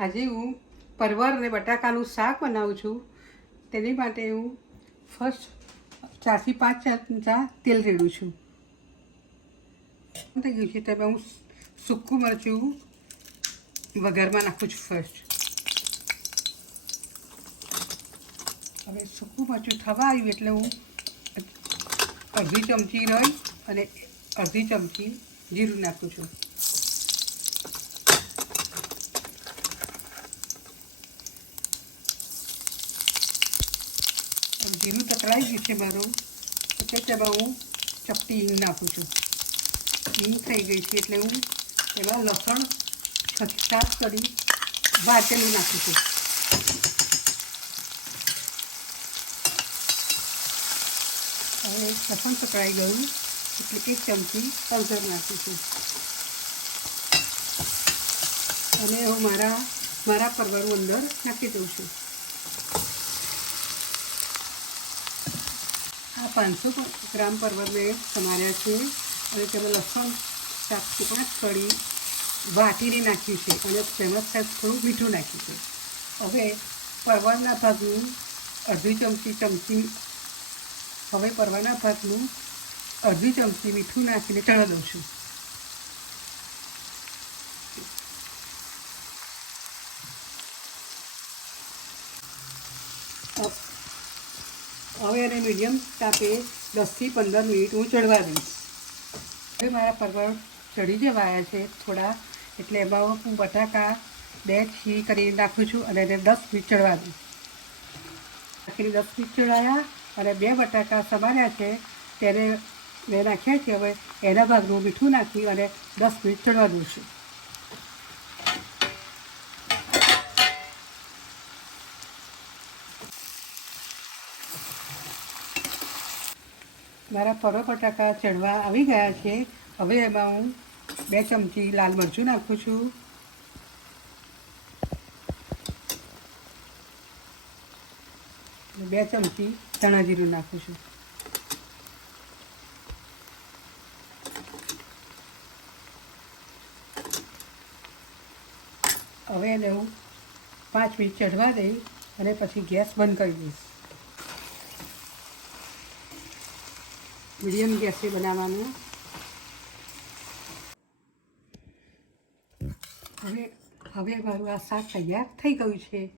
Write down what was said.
આજે હું પરવર અને બટાકાનું શાક બનાવું છું. તેની માટે હું ફર્સ્ટ 4 થી 5 ચમચા તેલ રેડું છું. થઈ ગયું છે તેમાં હું સૂકું મરચું વઘારમાં નાખું છું ફર્સ્ટ. હવે સૂકું મરચું થવા આવ્યું એટલે હું અડધી ચમચી રાઈ અને અડધી ચમચી જીરું નાખું છું. જીરું તકડાઈ ગયું છે મારું, એટલે તેમાં હું ચપટી હિંગ નાખું છું. હિંગ થઈ ગઈ છે એટલે હું એમાં લસણ 6-7 કળી વાટેલું નાખું છું. હવે લસણ પકડાઈ ગયું એટલે 1 ચમચી હળદર નાખું છું. અને હું મારા પરવર અંદર નાખી દઉં છું. આ 500 ગ્રામ પરવર મેં સમાર્યા છે અને તેમાં લસણ 7 થી 8 કળી વાટીને નાખ્યું છે અને તેમાં થોડું મીઠું નાખ્યું છે. હવે પરવરના ભાગનું અડધી ચમચી મીઠું નાખીને ચણા દઉં છું. હવે એને મીડિયમ તાપે 10 થી 15 મિનિટ હું ચડવા દઈશ. હવે મારા પરવળ ચડી જવાયા છે થોડા, એટલે એમાં હું બટાકા 2 છીણ કરીને નાખું છું અને એને 10 મિનિટ ચડવા દઈશ. આખરી 10 મિનિટ ચડાયા અને 2 બટાકા સમાર્યા છે તેને મેં નાખ્યા છે. હવે એના ભાગનું મીઠું નાખી અને 10 મિનિટ ચડવા દઉં છું. મારા પરવર બટાકા ચડવા આવી ગયા છે. હવે એમાં હું 2 ચમચી લાલ મરચું નાખું છું. બે ચમચી ધાણા જીરું નાખું છું. હવે એને હું 5 મિનિટ ચડવા દઈ અને પછી ગેસ બંધ કરી દઈશ. મીડિયમ ગેસે બનાવવાનું. હવે મારું આ શાક તૈયાર થઈ ગયું છે.